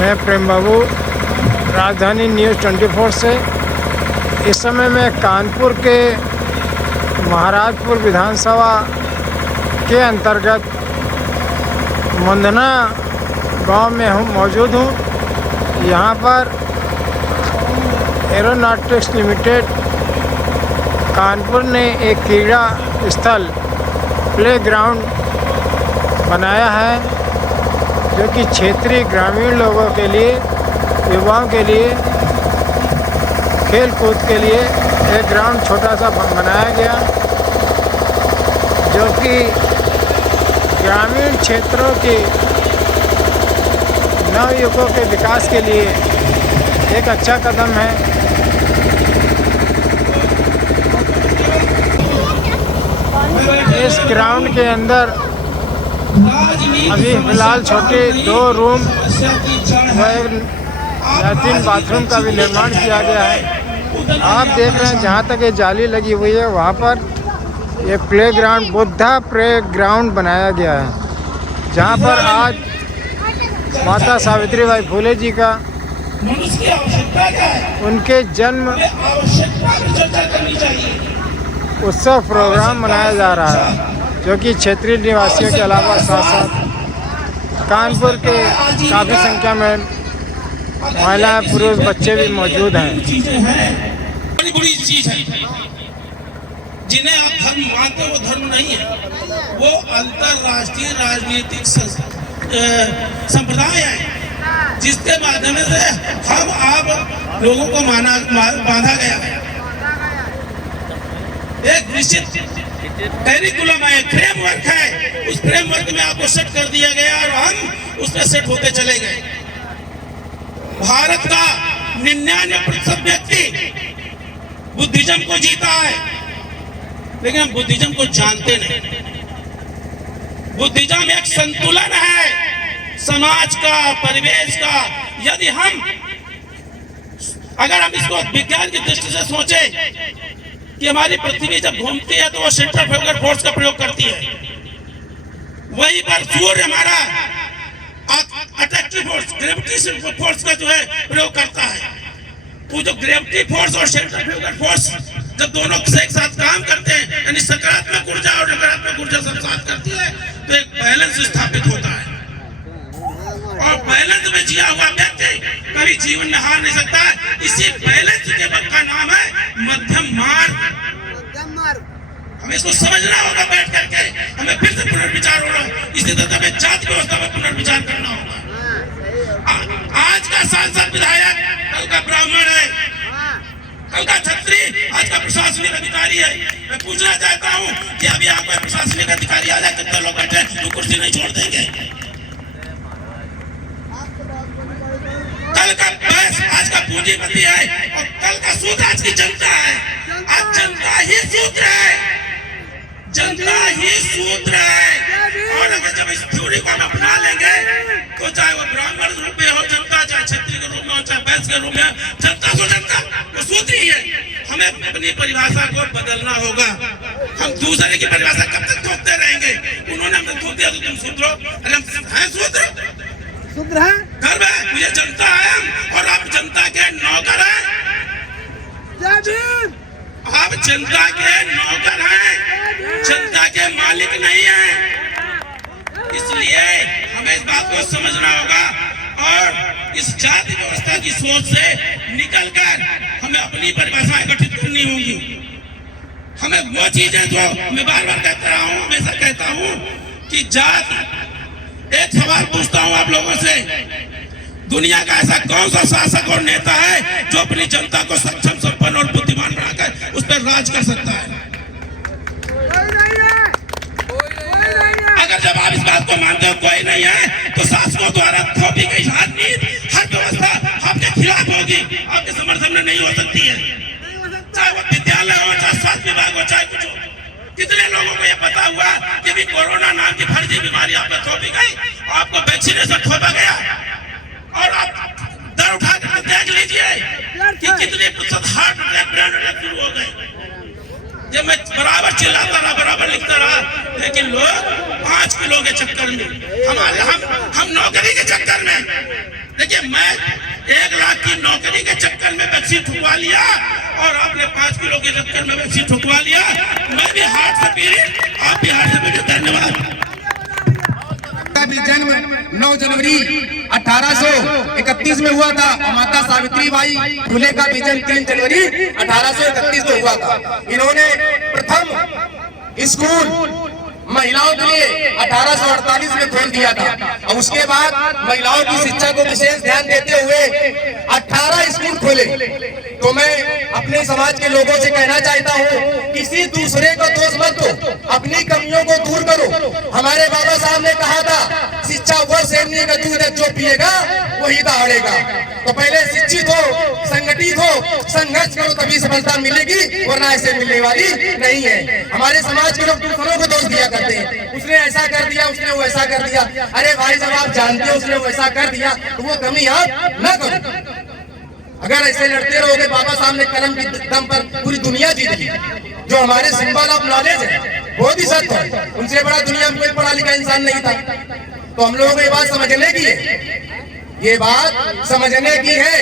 मैं प्रेम बाबू, राजधानी न्यूज़ 24 से। इस समय मैं कानपुर के महाराजपुर विधानसभा के अंतर्गत मंदना गांव में मौजूद हूं। यहां पर एरोनॉटिक्स लिमिटेड कानपुर ने एक क्रीड़ा स्थल प्लेग्राउंड बनाया है, जो कि क्षेत्रीय ग्रामीण लोगों के लिए, युवाओं के लिए खेल कूद के लिए एक ग्राउंड छोटा सा बनाया गया, जो कि ग्रामीण क्षेत्रों के नवयुवकों के विकास के लिए एक अच्छा कदम है। इस ग्राउंड के अंदर अभी फिलहाल छोटे 2 रूम व एक लैट्रिन बाथरूम का भी निर्माण किया गया है। आप देख रहे हैं जहाँ तक ये जाली लगी हुई है, वहाँ पर ये प्लेग्राउंड, बुद्धा प्लेग्राउंड बनाया गया है, जहाँ पर आज माता सावित्रीबाई फुले जी का, उनके जन्म उत्सव प्रोग्राम मनाया जा रहा है, जो कि क्षेत्रीय निवासियों के अलावा साथ साथ कानपुर के काफ़ी संख्या में महिलाएं, पुरुष, बच्चे भी मौजूद हैं। बड़ी बुरी चीज है, जिन्हें आप धर्म मानते हो वो धर्म नहीं है, वो अंतरराष्ट्रीय राजनीतिक संप्रदाय है, जिसके माध्यम से हम आप लोगों को बांधा गया है। एक निश्चित कैरिकुलम है, फ्रेमवर्क है, उस फ्रेमवर्क में आपको सेट कर दिया गया और हम उसमें सेट होते चले गए। भारत का 99% व्यक्ति बुद्धिज्म को जीता है, लेकिन हम बुद्धिज्म को जानते नहीं। बुद्धिज्म एक संतुलन है समाज का, परिवेश का। यदि अगर हम इसको विज्ञान की दृष्टि से सोचे कि हमारी पृथ्वी जब घूमती है तो वो सेंट्रीफ्यूगल फोर्स का प्रयोग करती है, वहीं पर सूर्य हमारा अट्रैक्टिव फोर्स, ग्रेविटी फोर्स का जो है प्रयोग करता है। तो जो ग्रेविटी फोर्स और सेंट्रीफ्यूगल फोर्स जब दोनों एक साथ काम करते हैं, यानी सकारात्मक ऊर्जा और नकारात्मक ऊर्जा सब साथ करती है, तो एक बैलेंस स्थापित होता है। और बैलेंस में जिया हुआ व्यक्ति कभी जीवन में हार नहीं सकता। इसी बैलेंस के बल का नाम है मध्यम मार्ग। हमें इसको समझना होगा, बैठ करके हमें फिर से पुनर्विचार होना, इसी तरह हमें जाति व्यवस्था में पुनर्विचार करना होगा। आज का सांसद विधायक कल का ब्राह्मण है, कल का छत्री, आज का प्रशासनिक अधिकारी है। मैं पूछना चाहता हूँ कि अभी आपको प्रशासनिक अधिकारी आ जाए, कितने लोग बैठे तो कुर्सी नहीं छोड़ देंगे। कल का बस आज का पूंजीपति है और कल का सूत्र आज की जनता है। आज जनता ही सूत्र है, जनता ही सूत्र है। और अगर जब इस थ्योरी को हम अपना लेंगे तो चाहे वो ब्राह्मण रूप में हो जनता, चाहे क्षत्रिय के रूप में हो, चाहे वैश्य के रूप में, जनता को जनता वो सूत्र ही है। हमें अपनी परिभाषा को बदलना होगा। हम दूसरे की परिभाषा कब तक थोपते रहेंगे? उन्होंने हमें थोप दिया तो तुम सूत्रो, अरे हम हैं सूत्र, सूत्र है, गर्व है, मुझे जनता है और आप जनता के नौकर हैं। आप जनता के नौकर हैं, जनता के मालिक नहीं हैं। इसलिए हमें इस बात को समझना होगा और इस जाति व्यवस्था की सोच से निकलकर हमें अपनी परिभाषाएं गठित करनी होंगी। हमें वो चीजें जो मैं बार बार कहता रहा हूँ, हमेशा कहता हूँ कि जाति, एक सवाल पूछता हूँ आप लोगों से, दुनिया का ऐसा कौन सा शासक और नेता है जो अपनी जनता को सक्षम, संपन्न और बुद्धिमान बनाकर उस पर राज कर सकता है? अगर जब आप इस बात को मानते हो कोई नहीं है, तो शासकों द्वारा थोपी गई हर नीति, हर व्यवस्था आपके खिलाफ होगी, आपके समर्थन में नहीं हो सकती है। चाहे वो विद्यालय हो, चाहे स्वास्थ्य विभाग हो, चाहे कुछ हो। कितने लोगों को यह पता हुआ कि भी कोरोना नाम की फर्जी बीमारी आप पे थोपी गई, आपको वैक्सीनेशन थोपा गया और आप दर उठा कर देख लीजिए कि कितने प्रतिशत हार्ट अटैक, ब्रेन अटैक शुरू हो गए। जब मैं बराबर चिल्लाता रहा, बराबर लिखता रहा, लेकिन लोग 5 किलो के चक्कर में, हम नौकरी के चक्कर में, देखिए, मैं 1 लाख की नौकरी के चक्कर में वैक्सीन ठुकवा लिया और आपने 5 किलो के चक्कर में वैक्सीन ठुकवा लिया। मैं भी हार्ट से पीड़ित, आप भी हार्ट से पीड़ित। धन्यवाद। का भी जन्म 9 जनवरी 1831 में हुआ था और माता सावित्रीबाई फुले का भी जन्म 3 जनवरी 1831 में हुआ था। इन्होंने प्रथम स्कूल महिलाओं के लिए 1848 में खोल दिया था और उसके बाद महिलाओं की शिक्षा को विशेष ध्यान देते हुए 18 स्कूल खोले। तो मैं अपने समाज के लोगों से कहना चाहता हूँ, किसी दूसरे को दोष मत दो, अपनी कमियों को दूर करो। हमारे बाबा साहब ने कहा था, शिक्षा वह सैन्य का दूध है जो पिएगा वही दहाड़ेगा। तो पहले शिक्षित हो, संगठित हो, संघर्ष करो, तभी सफलता मिलेगी, वरना ऐसे मिलने वाली नहीं है। हमारे समाज के लोग दूसरों को दोष दिया करते हैं, उसने ऐसा कर दिया, उसने वो ऐसा कर दिया। अरे भाई, जब आप जानते हो उसने वो ऐसा कर दिया तो वो कमी आप न करो। अगर ऐसे लड़ते रहोगे, बाबा साहब ने कलम की दम पर पूरी दुनिया जीत ली। जो हमारे सिंबल ऑफ नॉलेज है बहुत ही सत्य है, उनसे बड़ा दुनिया में कोई पढ़ा लिखा इंसान नहीं था। तो हम लोगों को ये बात समझने की है, ये बात समझने की है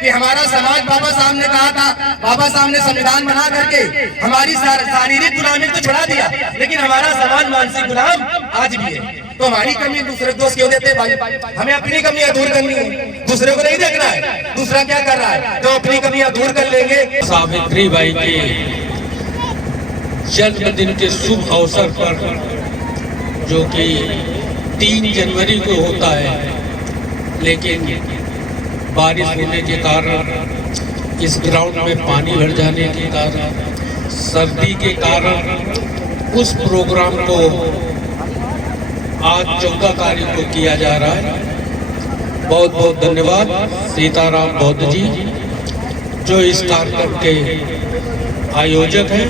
कि हमारा समाज, बाबा साहब ने कहा था, बाबा साहब ने संविधान बना करके हमारी शारीरिक गुलामी तो छुड़ा दिया, लेकिन हमारा समाज मानसिक गुलाम आज भी है। तो हमारी कमी दूसरे दोस्त क्यों देते भाई? हमें अपनी कमियां दूर करनी है, दूसरे को नहीं देखना है दूसरा क्या कर रहा है। तो अपनी कमियां दूर कर लेंगे। सावित्रीबाई के जन्मदिन के शुभ अवसर पर, जो कि 3 जनवरी को होता है, लेकिन बारिश होने के कारण, इस ग्राउंड में पानी भर जाने के कारण, सर्दी के कारण उस प्रोग्राम को आज 14 तारीख को किया जा रहा है। बहुत बहुत धन्यवाद सीताराम बौद्ध जी, जो इस कार्यक्रम के आयोजक हैं।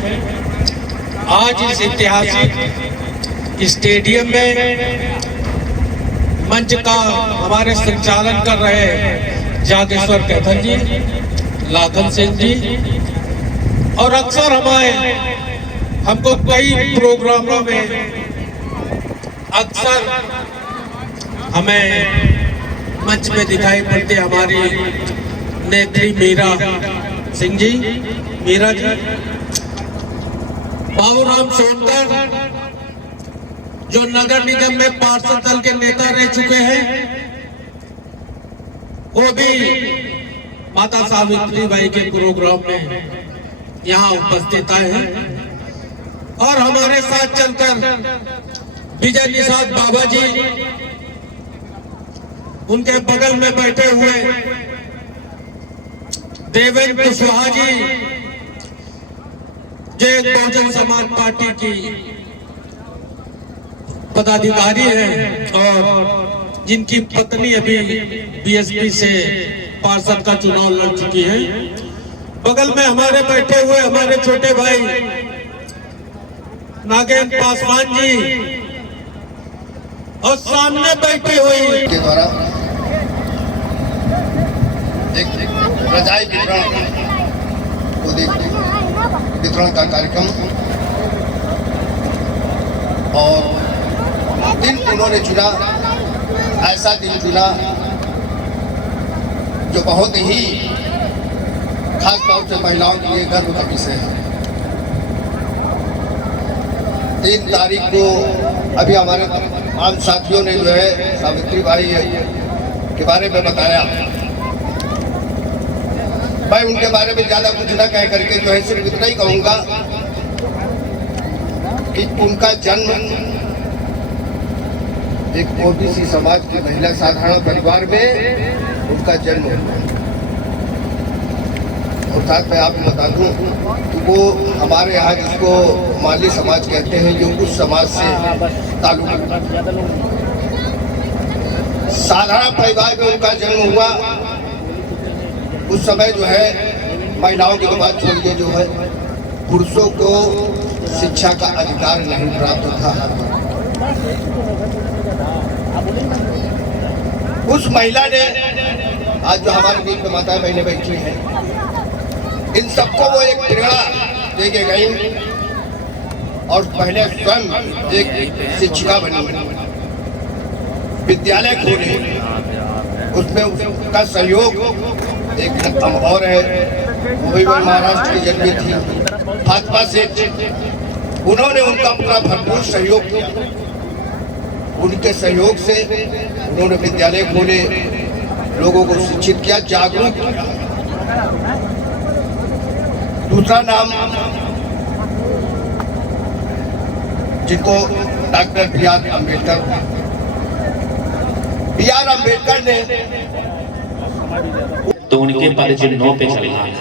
आज इस ऐतिहासिक स्टेडियम में मंच का हमारे संचालन कर रहे हैं जागेश्वर कैथन जी, लाखन सिंह जी, और अक्सर हमको कई प्रोग्रामों में अक्सर हमें मंच में दिखाई पड़ते हमारी नेत्री मीरा सिंह जी, मीरा जी, बाबूराम सोनकर, जो नगर निगम में पार्षद दल के नेता रह चुके हैं, वो भी माता सावित्रीबाई के प्रोग्राम में यहाँ उपस्थित आए हैं। और हमारे साथ चलकर विजय निषाद बाबा जी, उनके बगल में बैठे हुए देवेंद्र कुशवाहा जी, जो एक बहुजन समाज पार्टी की पदाधिकारी हैं और जिनकी पत्नी अभी बीएसपी से पार्षद का चुनाव लड़ चुकी है। बगल में हमारे बैठे हुए हमारे छोटे भाई नागेंद्र पासवान जी, और सामने बैठे हुए के द्वारा एक रजाई वितरण का कार्यक्रम, और दिन उन्होंने चुना, ऐसा दिन चुना जो बहुत ही खास तौर से महिलाओं के लिए गर्व का विषय है। 3 तारीख को अभी हमारे आम साथियों ने जो है सावित्रीबाई के बारे में बताया। मैं उनके बारे में ज्यादा कुछ न कह करके जो है सिर्फ इतना ही कहूंगा कि उनका जन्म एक ओबीसी समाज की महिला साधारण परिवार में उनका जन्म हुआ। और साथ में आपको बता दूं कि वो हमारे यहाँ जिसको माली समाज कहते हैं, जो उस समाज से ताल्लुक साधारण परिवार में उनका जन्म हुआ। उस समय जो है महिलाओं की तो बात छोड़िए, जो है पुरुषों को शिक्षा का अधिकार नहीं प्राप्त था। उस महिला ने आज जो हमारे बीच में माताएं बहनें बैठी हैं, इन सबको वो एक प्रेरणा दे के गई और पहले स्वयं एक शिक्षिका बनी, विद्यालय खोले, उसमें उसका सहयोग एक रकम और है, वो भी महाराष्ट्र की जन्मी थी फातिमा सेठ, उन्होंने उनका पूरा भरपूर सहयोग किया। उनके सहयोग से उन्होंने विद्यालय खोले, लोगों को शिक्षित किया, जागरूक किया। दूसरा नाम जिनको डॉक्टर बी आर अम्बेडकर ने, तो उनके पद चिन्हों पे चलना है,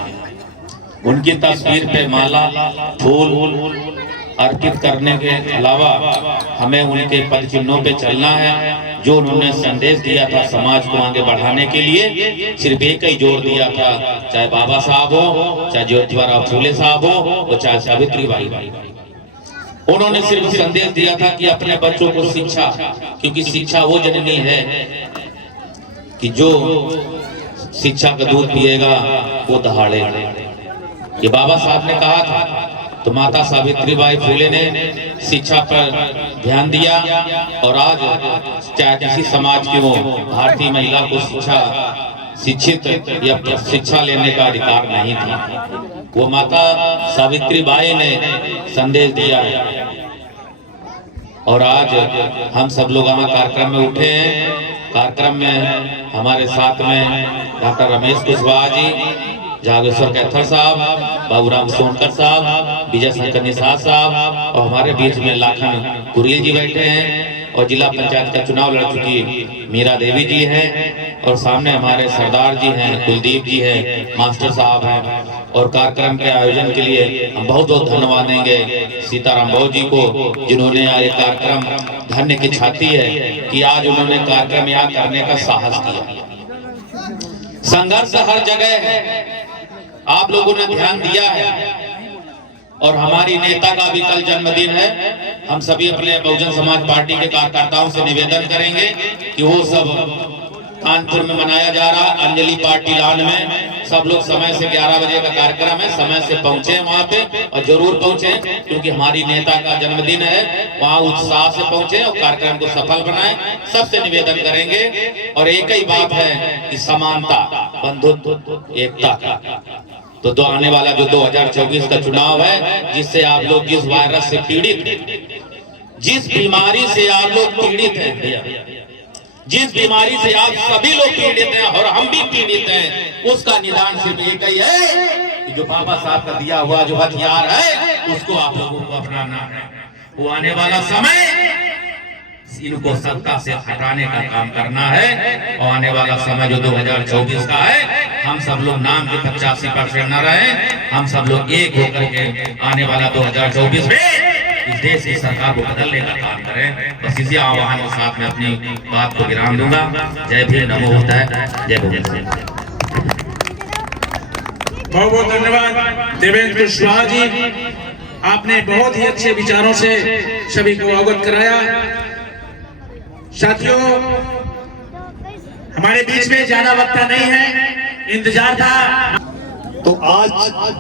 उनकी तस्वीर पे माला फूल अर्पित करने के अलावा हमें उनके पद चिन्हों पे चलना है। जो उन्होंने संदेश दिया था समाज को आगे बढ़ाने के लिए, सिर्फ एक ही जोर दिया था, चाहे बाबा साहब हो, चाहे ज्योतिबा फूले साहब हो, और चाहे सावित्रीबाई। उन्होंने सिर्फ संदेश दिया था कि अपने बच्चों को शिक्षा, क्योंकि शिक्षा वो जननी है कि जो शिक्षा का दूध पिएगा वो दहाड़े। ये बाबा साहब ने कहा था, तो माता सावित्रीबाई फूले ने शिक्षा पर ध्यान दिया, और आज चाहे किसी समाज की हो, भारतीय महिला को शिक्षित या शिक्षा लेने का अधिकार नहीं था, वो माता सावित्रीबाई ने संदेश दिया है। और आज हम सब लोग हमारे कार्यक्रम में उठे हैं। कार्यक्रम में हमारे साथ में डॉक्टर रमेश कुशवाहा जी, जागेश्वर कैथर साहब, बाबूराम सोनकर साहब, विजय शंकर निषाद साहब, और हमारे बीच में लाखन कुरियल जी बैठे हैं, और जिला पंचायत का चुनाव लड़ चुकी मीरा देवी जी हैं, और सामने हमारे सरदार जी हैं, कुलदीप जी हैं, मास्टर साहब हैं। और कार्यक्रम के आयोजन के लिए हम बहुत बहुत धन्यवाद देंगे सीताराम बाबू जी को, जिन्होंने ये कार्यक्रम धन्य की छाती है कि आज उन्होंने कार्यक्रम यहाँ करने का साहस किया। संघर्ष हर जगह है, आप लोगों ने ध्यान दिया है, और हमारी नेता का भी कल जन्मदिन है। हम सभी अपने बहुजन समाज पार्टी के कार्यकर्ताओं से निवेदन करेंगे कि वो सब कानपुर में मनाया जा रहा अंजलि पार्टी लॉन में, सब लोग समय से 11 बजे का कार्यक्रम है, समय से पहुंचे वहां पे, और जरूर पहुंचे, क्योंकि हमारी नेता का जन्मदिन है। वहां उत्साह से पहुंचे और कार्यक्रम को सफल बनाएं, सबसे निवेदन करेंगे। और एक ही बात है कि समानता, बंधुत्व, एकता का। तो आने वाला जो 2024 का चुनाव है, जिससे आप लोग जिस वायरस से पीड़ित, जिस बीमारी से आप लोग पीड़ित हैं भैया, जिस बीमारी से आप सभी लोग पीड़ित हैं और हम भी पीड़ित हैं, उसका निदान सिर्फ एक ही है कि जो बाबा साहब का दिया हुआ जो हथियार है, उसको आप लोगों को अपनाना है। वो आने वाला समय इनको सत्ता से हटाने का काम करना है, और आने वाला समय जो 2024 का है, हम सब लोग नाम के 85% न रहे, हम सब लोग एक होकर के आने वाला 2024 में इस देश की सरकार को बदलने का काम करें। बस इसी आह्वान के साथ में अपनी बात को विराम दूंगा। जय भीम, नमो होता है, जय भीम। बहुत बहुत धन्यवाद देवेंद्र कुशवाहा जी, आपने बहुत ही अच्छे विचारों से सभी को अवगत कराया। साथियों, हमारे बीच में ज्यादा वक्त नहीं है, इंतजार था। तो आज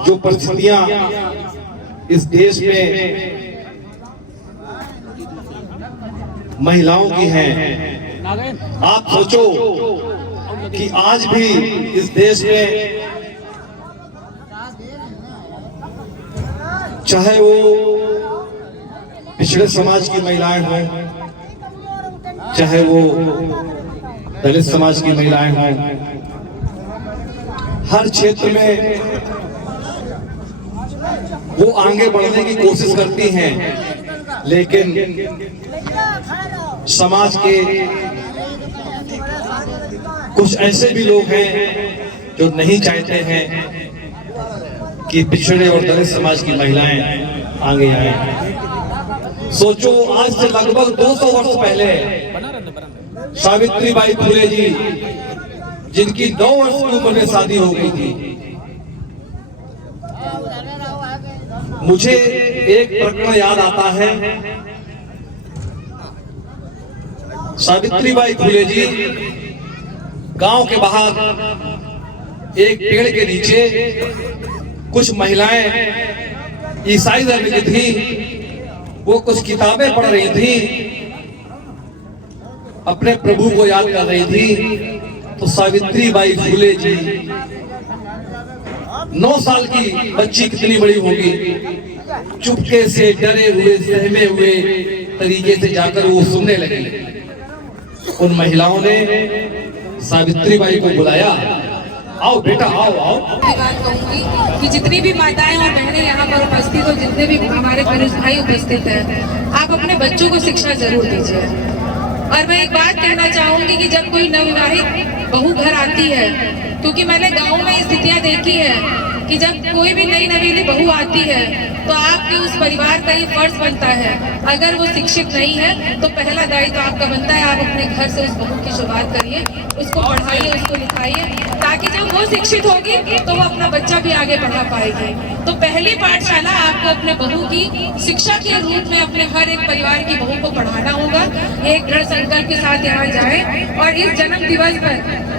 जो परिस्थितियां इस देश में महिलाओं की हैं, आप सोचो कि आज भी इस देश में चाहे वो पिछड़े समाज की महिलाएं हों, चाहे वो दलित समाज की महिलाएं हों, हर क्षेत्र में वो आगे बढ़ने की कोशिश करती हैं, लेकिन समाज के कुछ ऐसे भी लोग हैं जो नहीं चाहते हैं कि पिछड़े और दलित समाज की महिलाएं आगे आए। सोचो, आज से लगभग 200 वर्ष पहले सावित्रीबाई फूले जी, जिनकी 9 वर्ष की उम्र में शादी हो गई थी, मुझे एक प्रकरण याद आता है। सावित्रीबाई फूले जी गांव के बाहर एक पेड़ के नीचे कुछ महिलाएं ईसाई धर्म की थी, वो कुछ किताबें पढ़ रही थी, अपने प्रभु को याद कर रही थी। तो तो सावित्री बाई फुले जी 9 साल की बच्ची कितनी बड़ी होगी, चुपके से डरे हुए सहमे हुए तरीके से जाकर वो सुनने लगी। उन महिलाओं ने सावित्री बाई को बुलाया, आओ बेटा आओ आओ। बात कहूंगी कि जितनी भी माताएं और बहनें यहाँ पर उपस्थित हो, जितने भी हमारे पुरुष भाई उपस्थित हैं, आप अपने बच्चों को शिक्षा जरूर दीजिए। और मैं एक बात कहना चाहूंगी कि जब कोई नवविवाहित बहू घर आती है, क्योंकि मैंने गाँव में स्थितियाँ देखी है कि जब कोई भी नई नवेली बहू आती है तो आपके उस परिवार का ये फर्ज बनता है, अगर वो शिक्षित नहीं है तो पहला दायित्व आपका बनता है, आप अपने घर से उस बहू की शुरुआत करिए, उसको पढ़ाइए, उसको लिखाइए, ताकि जब वो शिक्षित होगी तो वो अपना बच्चा भी आगे बढ़ा पाएगी। तो पहली पाठशाला आपको अपने बहू की शिक्षा के रूप में अपने हर एक परिवार की बहू को पढ़ाना होगा। एक दृढ़ संकल्प के साथ यहाँ जाएं और इस जन्म दिवस पर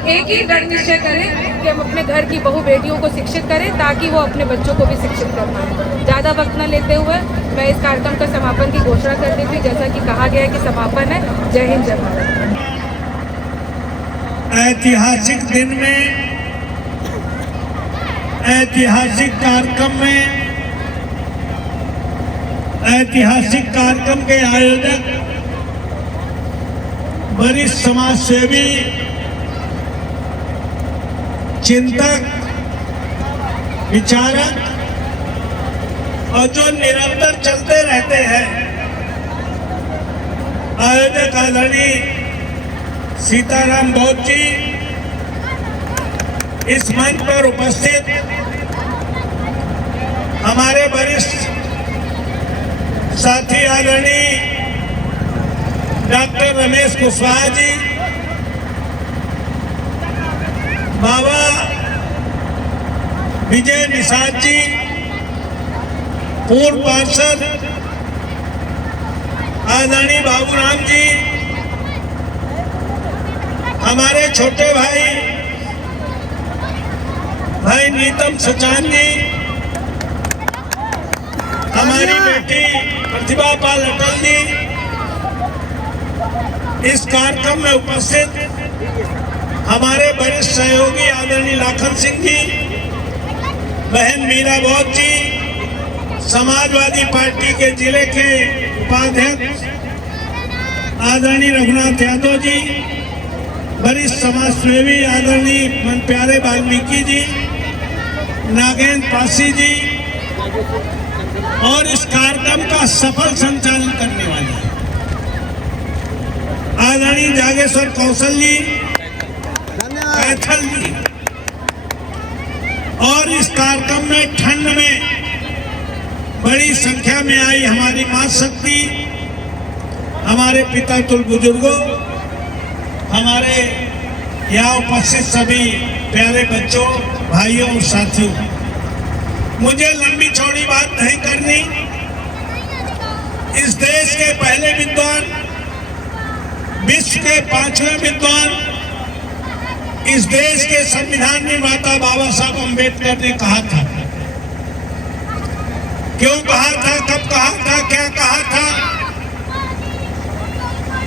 एक ही दृढ़ निश्चय करें कि हम अपने घर की बहू बेटियों को शिक्षित करें, ताकि वो अपने बच्चों को भी शिक्षित कर पाए। ज्यादा वक्त न लेते हुए मैं इस कार्यक्रम का समापन की घोषणा कर दी थी, जैसा कि कहा गया है कि समापन है। जय हिंद, जय भारत। ऐतिहासिक दिन में, ऐतिहासिक कार्यक्रम के आयोजक वरिष्ठ समाज सेवी, चिंतक, विचारक और जो निरंतर चलते रहते हैं, आयोजक आदरणीय सीताराम बौद्ध जी, इस मंच पर उपस्थित हमारे वरिष्ठ साथी आदरणीय डॉक्टर रमेश कुशवाहा जी, बाबा विजय निषाद जी, पूर्व पार्षद आदरणीय बाबूराम जी, हमारे छोटे भाई नीतम सचान जी, हमारी बेटी प्रतिभा पाल अटल जी, इस कार्यक्रम में उपस्थित हमारे वरिष्ठ सहयोगी आदरणीय लाखन सिंह जी, बहन मीरा बौद्ध जी, समाजवादी पार्टी के जिले के उपाध्यक्ष आदरणीय रघुनाथ यादव जी, वरिष्ठ समाजसेवी आदरणीय मन प्यारे वाल्मीकि जी, नागेंद्र पासी जी, और इस कार्यक्रम का सफल संचालन करने वाले आदरणीय जागेश्वर कौशल जी, कैथल जी, और इस कार्यक्रम में ठंड में बड़ी संख्या में आई हमारी मां शक्ति, हमारे पिता तुल बुजुर्गों, हमारे यहाँ उपस्थित सभी प्यारे बच्चों, भाइयों और साथियों, मुझे लंबी चौड़ी बात नहीं करनी। इस देश के पहले विद्वान, विश्व के 5वें विद्वान, इस देश के संविधान निर्माता बाबा साहब अम्बेडकर ने कहा था, क्यों कहा था, कब कहा था, क्या कहा था?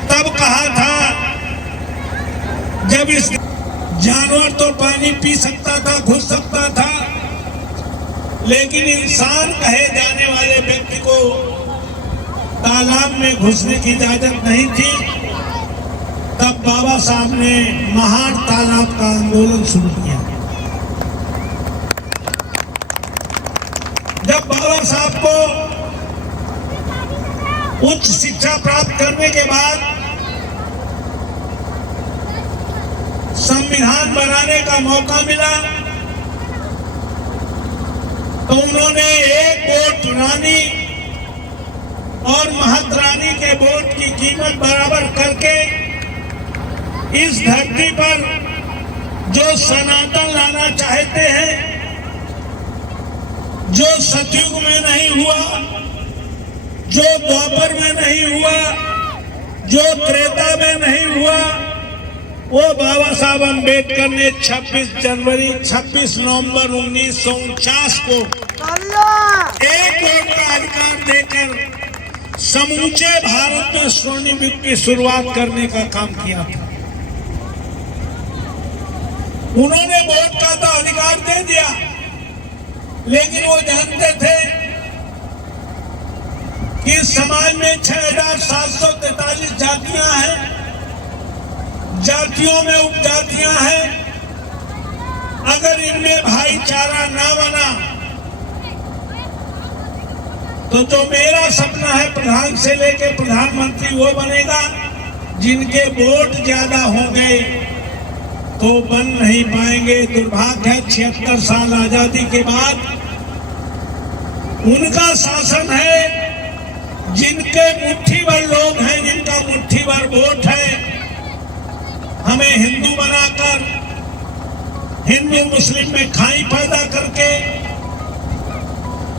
तब कहा था जब इस जानवर तो पानी पी सकता था, घुस सकता था, लेकिन इंसान कहे जाने वाले व्यक्ति को तालाब में घुसने की इजाजत नहीं थी। तब बाबा साहब ने महान तालाब का आंदोलन शुरू किया। जब बाबा साहब को उच्च शिक्षा प्राप्त करने के बाद संविधान बनाने का मौका मिला, तो उन्होंने एक वोट रानी और महारानी के वोट की कीमत बराबर करके इस धरती पर जो सनातन लाना चाहते हैं, जो सतयुग में नहीं हुआ, जो द्वापर में नहीं हुआ, जो त्रेता में नहीं हुआ, वो बाबा साहब अम्बेडकर ने 26 नवंबर 1949 को एक वोट का अधिकार देकर समूचे भारत में स्वर्णिम युग की शुरुआत करने का काम किया था। उन्होंने वोट का तो अधिकार दे दिया, लेकिन वो जानते थे कि समाज में 6,743 जातियां हैं, जातियों में उपजातियां हैं। अगर इनमें भाईचारा ना बना तो जो मेरा सपना है प्रधान से लेकर प्रधानमंत्री वो बनेगा। जिनके वोट ज्यादा होंगे तो बन नहीं पाएंगे। दुर्भाग्य है 76 साल आजादी के बाद उनका शासन है, जिनके मुट्ठी भर लोग हैं, जिनका मुट्ठी भर वोट है, हमें हिंदू बनाकर, हिंदू मुस्लिम में खाई पैदा करके,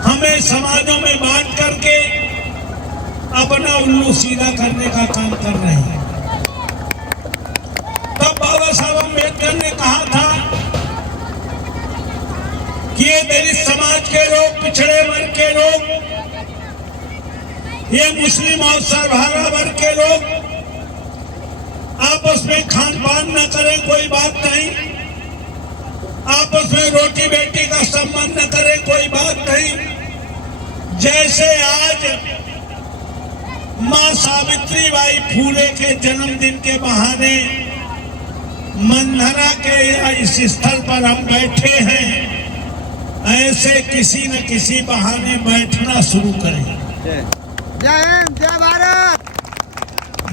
हमें समाजों में बांट करके अपना उल्लू सीधा करने का काम कर रहे हैं। तब बाबा साहब अम्बेडकर ने कहा था कि ये दलित समाज के लोग, पिछड़े वर्ग के लोग, ये मुस्लिम और सर्वहारा वर्ग के लोग आपस में खान पान न करें कोई बात नहीं, आपस में रोटी बेटी का संबंध न करें कोई बात नहीं। जैसे आज मां सावित्री बाई फूले के जन्मदिन के बहाने मंधना के इस स्थल पर हम बैठे हैं, ऐसे किसी न किसी बहाने बैठना शुरू करें। जय हिंद, जय भारत।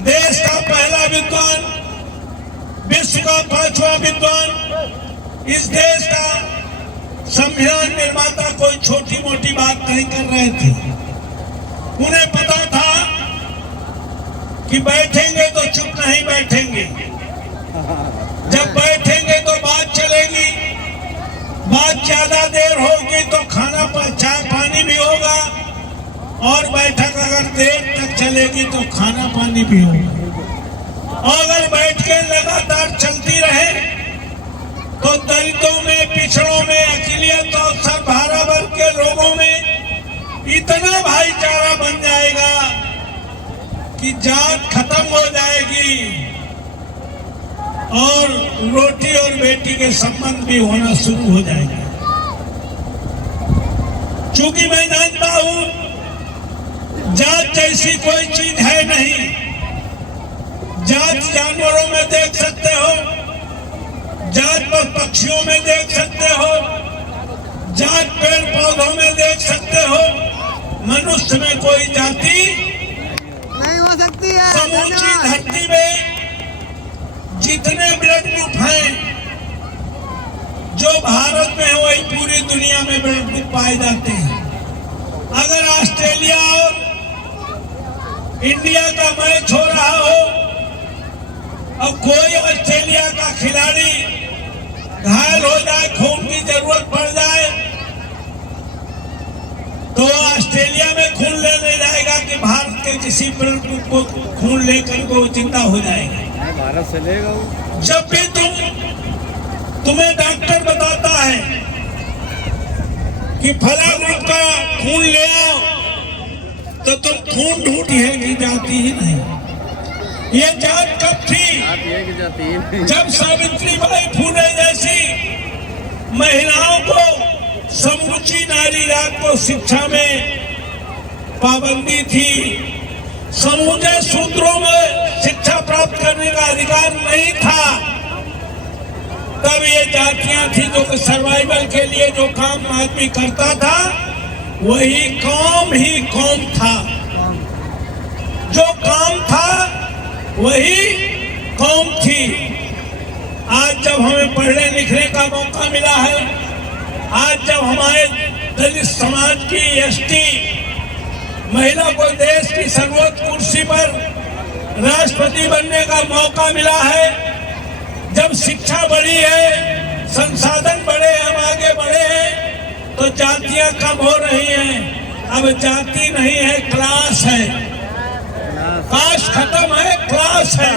देश का पहला विद्वान, विश्व का 5वां विद्वान, इस देश का संविधान निर्माता कोई छोटी मोटी बात नहीं कर रहे थे। उन्हें पता था कि बैठेंगे तो चुप नहीं बैठेंगे, जब बैठेंगे तो बात चलेगी, बात ज्यादा देर होगी तो खाना चाय पानी भी होगा, और बैठक अगर देर तक चलेगी तो खाना पानी भी होगा। और अगर बैठ के लगातार चलती रहे तो दलितों में, पिछड़ों में, अकिलियत और सर्वहारा वर्ग के लोगों में इतना भाईचारा बन जाएगा कि जात खत्म हो जाएगी और रोटी और बेटी के संबंध भी होना शुरू हो जाएगा। चूंकि मैं जानता हूं जात जैसी कोई चीज है नहीं। जात जानवरों में देख सकते हो, जात पक्षियों में देख सकते हो, जात पेड़ पौधों में देख सकते हो, मनुष्य में कोई जाति नहीं हो सकती है। समूची धरती में जितने ब्लड ग्रुप हैं, जो भारत में है वही पूरी दुनिया में ब्लड ग्रुप पाए जाते हैं। अगर ऑस्ट्रेलिया और इंडिया का मैच हो रहा हो और कोई ऑस्ट्रेलिया का खिलाड़ी घायल हो जाए, खून की जरूरत पड़ जाए, तो ऑस्ट्रेलिया में खून लेने जाएगा कि भारत के किसी ब्लड ग्रुप को खून लेकर वो जिंदा हो जाएगा। भारत से लेगा। जब भी तुम्हें डॉक्टर बताता है कि फला ग्रुप का खून ले आओ, तो तुम खून ढूंढी है कि जाती ही नहीं। ये जात कब थी? जब सावित्री बाई फूले जैसी महिलाओं को, समूची नारी रात को शिक्षा में पाबंदी थी, समूचे सूत्रों में शिक्षा प्राप्त करने का अधिकार नहीं था, तब ये जातियां थी जो सर्वाइवल के लिए जो काम आदमी करता था वही कौम ही कौम था। जो काम था वही कौम थी। आज जब हमें पढ़ने लिखने का मौका मिला है, आज जब हमारे दलित समाज की एसटी महिला को देश की सर्वोच्च कुर्सी पर राष्ट्रपति बनने का मौका मिला है, जब शिक्षा बढ़ी है, संसाधन बढ़े, हम आगे बढ़े हैं, तो जातियां कम हो रही हैं। अब जाति नहीं है, क्लास है। कास्ट खत्म है, क्लास है।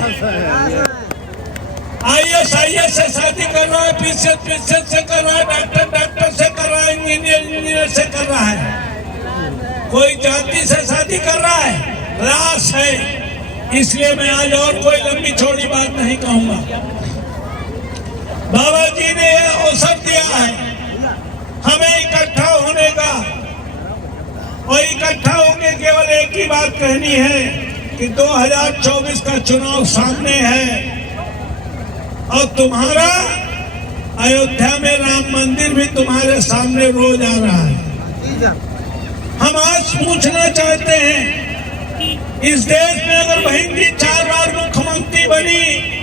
IAS से शादी कर रहा है, PCS से कर रहा है, डॉक्टर से कर रहा है, इंजीनियर से कर रहा है। कोई जाति से शादी कर रहा है, क्लास है। इसलिए मैं आज और कोई लंबी चौड़ी बात नहीं कहूंगा। बाबा जी ने यह अवसर दिया है हमें इकट्ठा होने का, और इकट्ठा होकर केवल एक ही बात कहनी है कि 2024 का चुनाव सामने है और तुम्हारा अयोध्या में राम मंदिर भी तुम्हारे सामने रोज आ रहा है। हम आज पूछना चाहते हैं, इस देश में अगर बहन जी 4 बार मुख्यमंत्री बनी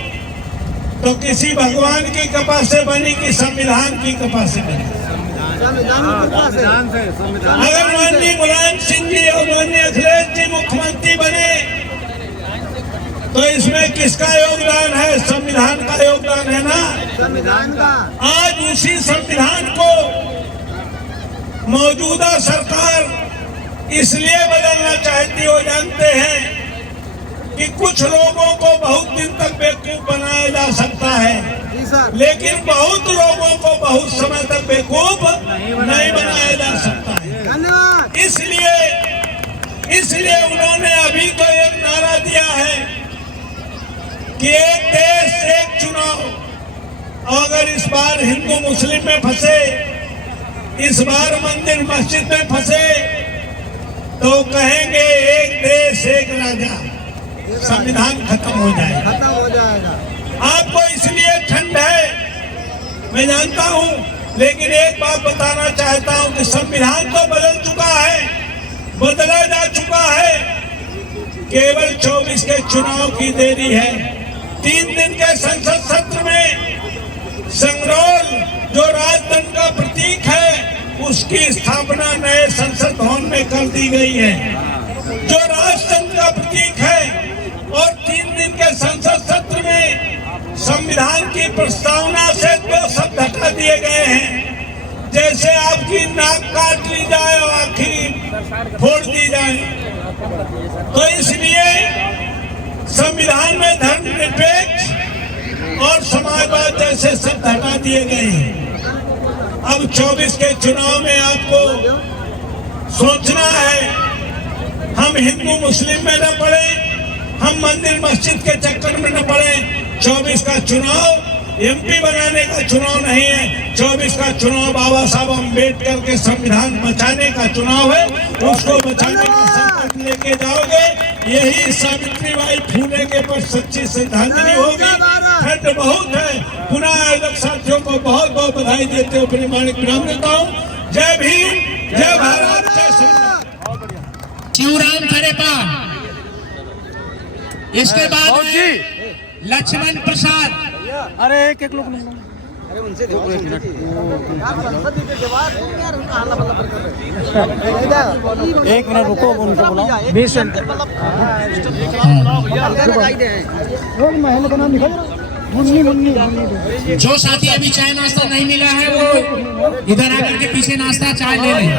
तो किसी भगवान की कृपा से बनी कि संविधान की कृपा से बनी? अगर माननीय मुलायम सिंह जी और माननीय अखिलेश जी मुख्यमंत्री बने तो इसमें किसका योगदान है? संविधान का योगदान है ना। संविधान का। आज उसी संविधान को मौजूदा सरकार इसलिए बदलना चाहती हो, जानते हैं कि कुछ लोगों को बहुत दिन तक बेवकूफ बनाया जा सकता है, लेकिन बहुत लोगों को बहुत समय तक बेवकूफ नहीं बनाया जा सकता है। इसलिए उन्होंने अभी तो एक नारा दिया है कि एक देश एक चुनाव। अगर इस बार हिंदू मुस्लिम में फंसे, इस बार मंदिर मस्जिद में फंसे, तो कहेंगे एक देश एक राजा, संविधान खत्म हो जाएगा। आपको इसलिए ठंड है, मैं जानता हूं, लेकिन एक बात बताना चाहता हूं कि संविधान तो बदल चुका है, बदला जा चुका है, केवल 24 के चुनाव की देरी है। 3 दिन के संसद सत्र में संगरोल जो राजतंत्र का प्रतीक है, उसकी स्थापना नए संसद भवन में कर दी गई है, जो राजतंत्र का प्रतीक है। और 3 दिन के संसद सत्र में संविधान की प्रस्तावना से 2 शब्द हटा दिए गए हैं, जैसे आपकी नाक काट ली जाए और आखिरी फोड़ दी जाए। तो इसलिए संविधान में धर्मनिरपेक्ष और समाजवाद जैसे शब्द हटा दिए गए हैं। अब 24 के चुनाव में आपको सोचना है, हम हिंदू मुस्लिम में न पड़े, हम मंदिर मस्जिद के चक्कर में न पड़े। 24 का चुनाव एमपी बनाने का चुनाव नहीं है, 24 का चुनाव बाबा साहब अम्बेडकर के संविधान बचाने का चुनाव है। उसको बचाने का संकल्प लेके जाओगे, यही सावित्रीबाई फूले के पर सच्ची श्रद्धांजलि होगी। ठंड बहुत है, पुनः आयोजक साथियों को बहुत बहुत बधाई देते हुए अपनी माणिक विराम देता हूँ। जय भीम, जय भारत, जय संविधान। शिवराम थरेपा, इसके बाद लक्ष्मण प्रसाद। अरे एक लोग नहीं, अरे उनसे देखो 1 मिनट, 1 मिनट रुको, उनको बुलाओ। 20 सेकंड। जो साथी अभी चाय नाश्ता नहीं मिला है वो इधर आकर के पीछे नाश्ता चाय ले लें।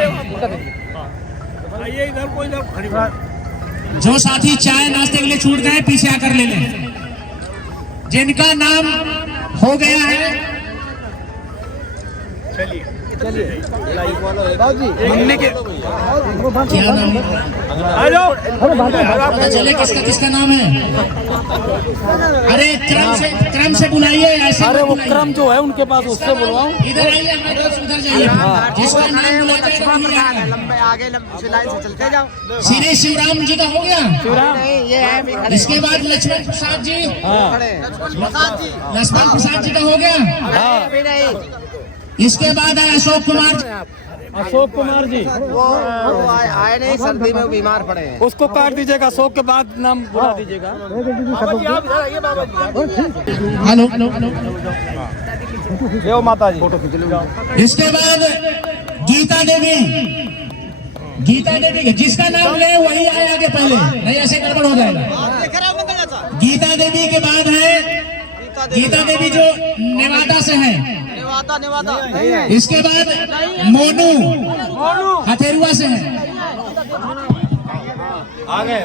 जो साथी चाय नाश्ते के लिए छूट गए पीछे आकर ले लें। जिनका नाम हो गया है, चलिए क्या नाम पता चले किसका किसका नाम है। अरे क्रम से बुलाइए, ऐसे। अरे वो क्रम जो है उनके पास, उससे बुलवाओ। इधर आइए, उधर जाइए। जिसका नाम बुला जाएगा आगे से चलते जाओ। श्री शिवराम जी का हो गया, इसके बाद लक्ष्मण प्रसाद जी, लक्ष्मण प्रसाद जी का हो गया। इसके बाद है अशोक कुमार जी। वो आए नहीं, सर्दी में बीमार पड़े हैं, उसको काट दीजिएगा। अशोक के बाद नाम बुला दीजिएगा। हेलो माता जी। इसके बाद गीता देवी, जिसका नाम ले वही आए आगे पहले, नहीं ऐसे गड़बड़ हो जाएगा। गीता देवी के बाद है, गीता देवी जो नेवादा से है। इसके बाद मोनू हथेरुआ से है। आ गए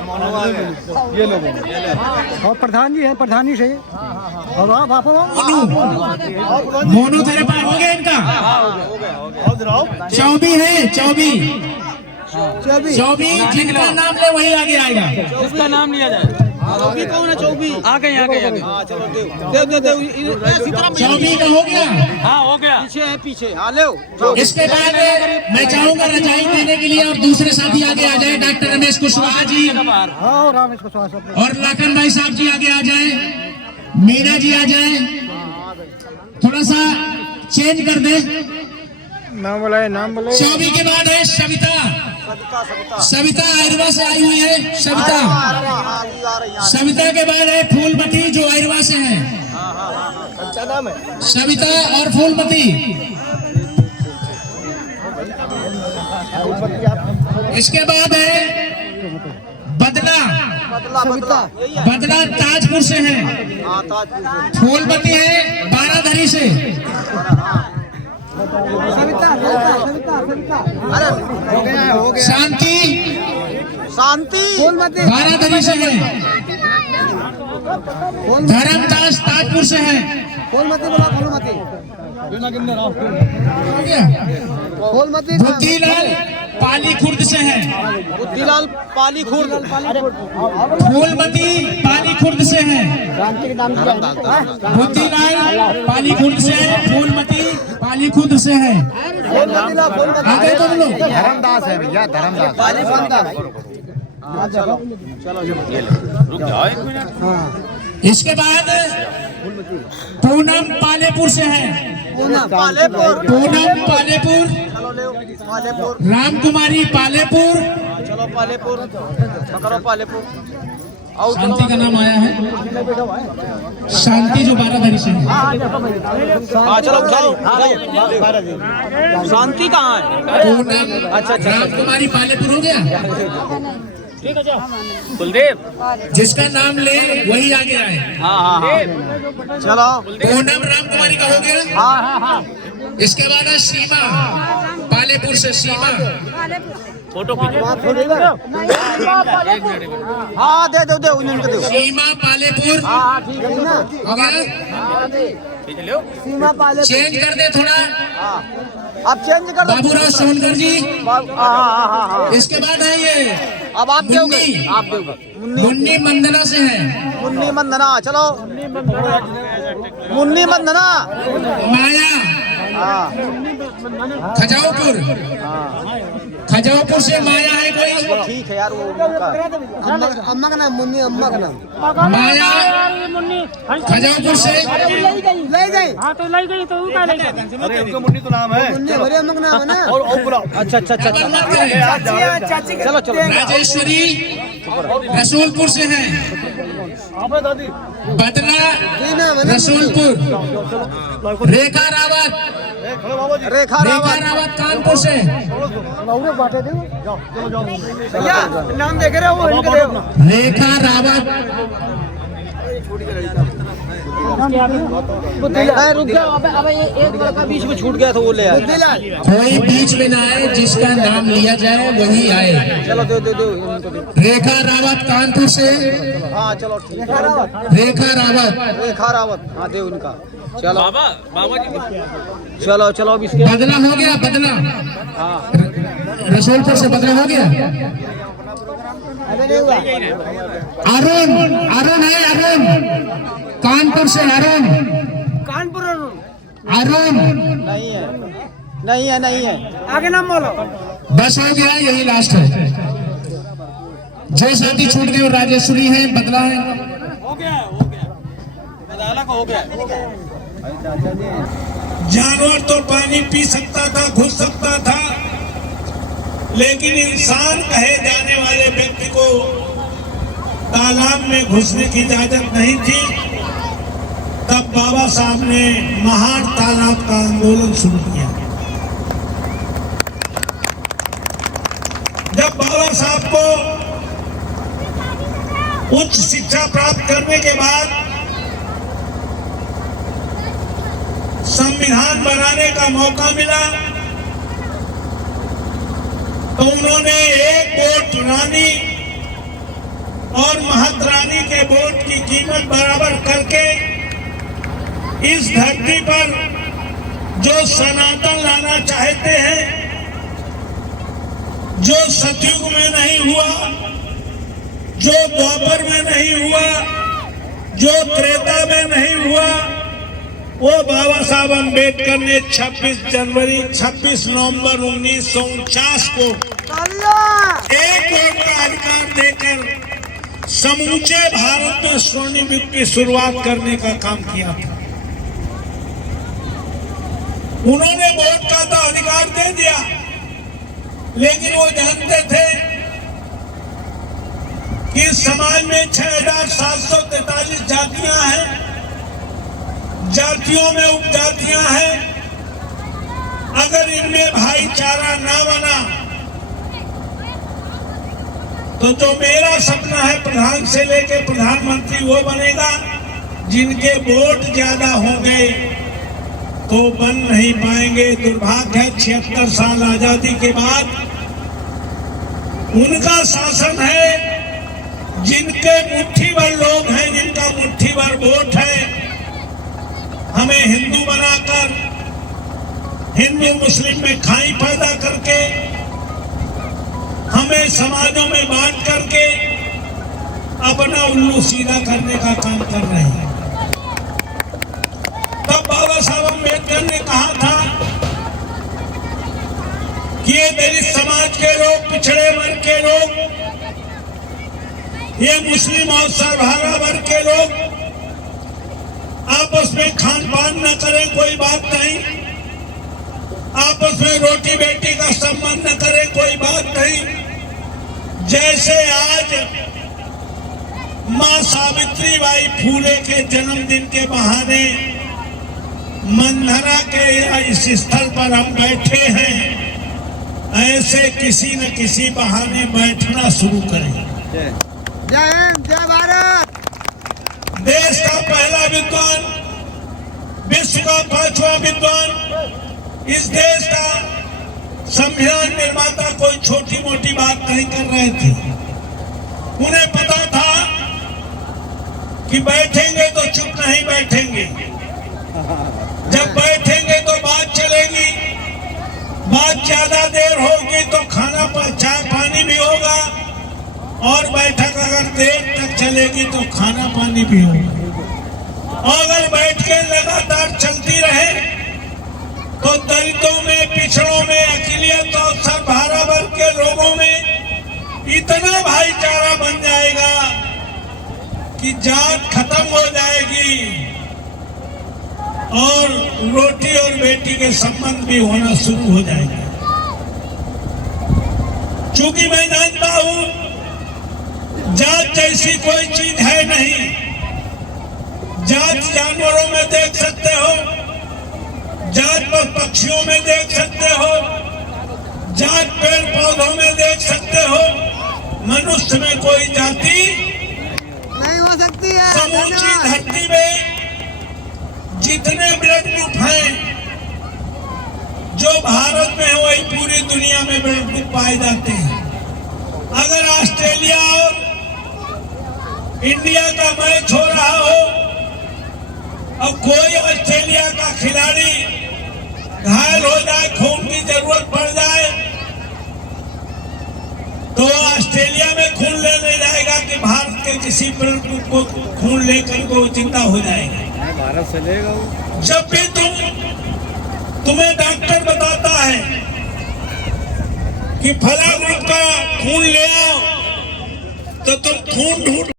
ये लोग, और प्रधान जी हैं, प्रधानी से। और आप मोनू तेरे पास हो गया इनका। चौबी है, चौबी जिनका नाम ले वही आगे आएगा। जिसका नाम लिया जाए। चौबी कौन है? चौबी आ गए आ गए आ गए। चलो चौबी का हो गया। हाँ हो गया। पीछे है पीछे। हाँ ले इसके बाद मैं चाहूंगा रजाई देने के लिए और दूसरे साथी आगे आ जाए। डॉक्टर रमेश कुशवाहा जी और लाखन भाई साहब जी आगे आ जाए। मीना जी आ जाए। थोड़ा सा चेंज कर दे। नाम बुलाए नाम बुलाए। चौबी के बाद है सविता। सविता आयरवा से आई हुई है। सविता के बाद है फूलमती जो आयरवा से है। सविता और फूलमती। इसके बाद है बदला। बदला ताजपुर से है। फूलमती है बाराधरी से। शांति बाराधरी से है। धर्मदास ताजपुर से है। बुद्धिलाल पाली खुर्द से है। बुद्धिलाल पाली खुर्द। फूलमती पाली खुर्द से है। बुद्धिलाल पाली खुर्द से है। फूलमती पाली खुर्द से है। आगे तुम लोग। धर्मदास है भैया धर्मदास। इसके बाद पूनम पालेपुर से है। पूनम पालेपुर। राम कुमारी पालेपुर। चलो पालेपुर पकड़ो पालेपुर। शांति का नाम आया है। शांति जो बाराधरी से है। हाँ चलो शांति कहाँ है? पूनम अच्छा राम कुमारी पालेपुर हो गया। कुलदीप जिसका नाम ले वही आगे आए। हाँ चलो पूनम राम कुमारी का हो गया। हाँ इसके बाद है सीमा पालेपुर से। सीमा फोटो हाँ दे दो उनको दो। सीमा पालेपुर हो गया। सीमा पालेपुर चेंज कर दे थोड़ा। अब चेंज कर दो। बाबूराव सोनकर जी। हाँ इसके बाद है ये अब आप दोगे। आप दोगे मुन्नी मंदना से है। मुन्नी मंदना। चलो मुन्नी मंदना। माया खजाऊपुर। खजाऊपुर से माया है कोई। ठीक है यार वो अम्मा का नाम मुन्नी। अम्मा का नाम माया खजाऊपुर से। ले गई। हाँ तो ले गई तो मुन्नी तो नाम है। मुन्नी भरे अम्मा का नाम है ना। और अच्छा चलो चलो। राजेश्वरी रसूलपुर से है। बदला रसूलपुर। रेखा रावत। रेखा रावत कानपुर से। नाम देख रहे हो रेखा रावत। रुक गया। अब एक लड़का बीच में छूट गया था वो ले आया। कोई बीच में ना आए। जिसका नाम लिया जाए वही आए। चलो दो रेखा रावत कानपुर से। हाँ चलो ठीक। रेखा रावत हाँ दे उनका। चलो बाबा जी चलो अब इसके बदला हो गया। बदला रसूलपुर से बदला हो गया। अरुण है। अरुण कानपुर से। अरुण नहीं है। आगे नाम बोलो। बस हो गया। यही लास्ट है। जो साथी छूट गए राजेश्वरी है। बदला है। हो गया। जानवर तो पानी पी सकता था, घुस सकता था, लेकिन इंसान कहे जाने वाले व्यक्ति को तालाब में घुसने की इजाजत नहीं थी। तब बाबा साहब ने महान तालाब का आंदोलन शुरू किया। जब बाबा साहब को उच्च शिक्षा प्राप्त करने के बाद संविधान बनाने का मौका मिला तो उन्होंने एक वोट रानी और महारानी के वोट की कीमत बराबर करके इस धरती पर जो सनातन लाना चाहते हैं, जो सतयुग में नहीं हुआ, जो द्वापर में नहीं हुआ, जो त्रेता में नहीं हुआ, वो बाबा साहब अम्बेडकर ने 26 नवंबर 1949 को एक वोट का अधिकार देकर समूचे भारत में स्वर्णिम युग की शुरुआत करने का काम किया था। उन्होंने वोट का तो अधिकार दे दिया, लेकिन वो जानते थे कि समाज में 6743 जातियां हैं, जातियों में उपजातियां हैं। अगर इनमें भाईचारा ना बना तो जो मेरा सपना है प्रधान से लेकर प्रधानमंत्री वो बनेगा। जिनके वोट ज्यादा होंगे तो बन नहीं पाएंगे। दुर्भाग्य है 76 साल आजादी के बाद उनका शासन है, जिनके मुट्ठी भर लोग हैं, जिनका मुट्ठी भर वोट है, हमें हिंदू बनाकर, हिंदू मुस्लिम में खाई पैदा करके, हमें समाजों में बांट करके अपना उल्लू सीधा करने का काम कर रहे हैं। तब बाबा साहब अम्बेडकर ने कहा था कि ये दलित समाज के लोग, पिछड़े वर्ग के लोग, ये मुस्लिम और सर्वहारा वर्ग के लोग आपस में खान पान न करें, कोई बात नहीं। आपस में रोटी बेटी का संबंध न करें, कोई बात नहीं। जैसे आज मां सावित्रीबाई फूले के जन्मदिन के बहाने मंधरा के इस स्थल पर हम बैठे हैं, ऐसे किसी न किसी बहाने बैठना शुरू करें। जय हिंद, जय भारत। देश का पहला विद्वान, विश्व का 5वां विद्वान, इस देश का संविधान निर्माता कोई छोटी मोटी बात नहीं कर रहे थे। उन्हें पता था कि बैठेंगे तो चुप नहीं बैठेंगे, जब बैठेंगे तो बात चलेगी, बात ज्यादा देर होगी तो खाना चाय पानी भी होगा, और बैठक अगर देर तक चलेगी तो खाना पानी भी होगा। और अगर बैठ के लगातार चलती रहे तो दलितों में, पिछड़ों में, अकिलियत और सर्वहारा वर्ग के लोगों में इतना भाईचारा बन जाएगा कि जात खत्म हो जाएगी और रोटी और बेटी के संबंध भी होना शुरू हो जाएगा। चूंकि मैं जानता हूं जात जैसी कोई चीज है नहीं। जात जानवरों में देख सकते हो, जात पक्षियों में देख सकते हो, जात पेड़ पौधों में देख सकते हो, मनुष्य में कोई जाति नहीं हो सकती है। समूची धरती में जितने ब्लड ग्रुप हैं जो भारत में है वही पूरी दुनिया में ब्लड ग्रुप पाए जाते हैं। अगर ऑस्ट्रेलिया और इंडिया का मैच हो रहा हो और कोई ऑस्ट्रेलिया का खिलाड़ी घायल हो जाए, खून की जरूरत पड़ जाए, तो ऑस्ट्रेलिया में खून लेने जाएगा कि भारत के किसी ब्लड ग्रुप को खून लेकर वो जिंदा हो जाएगा। भारत से लेगा। जब भी तुम्हें डॉक्टर बताता है कि फला ग्रुप का खून ले आओ, तो तुम खून ढूंढ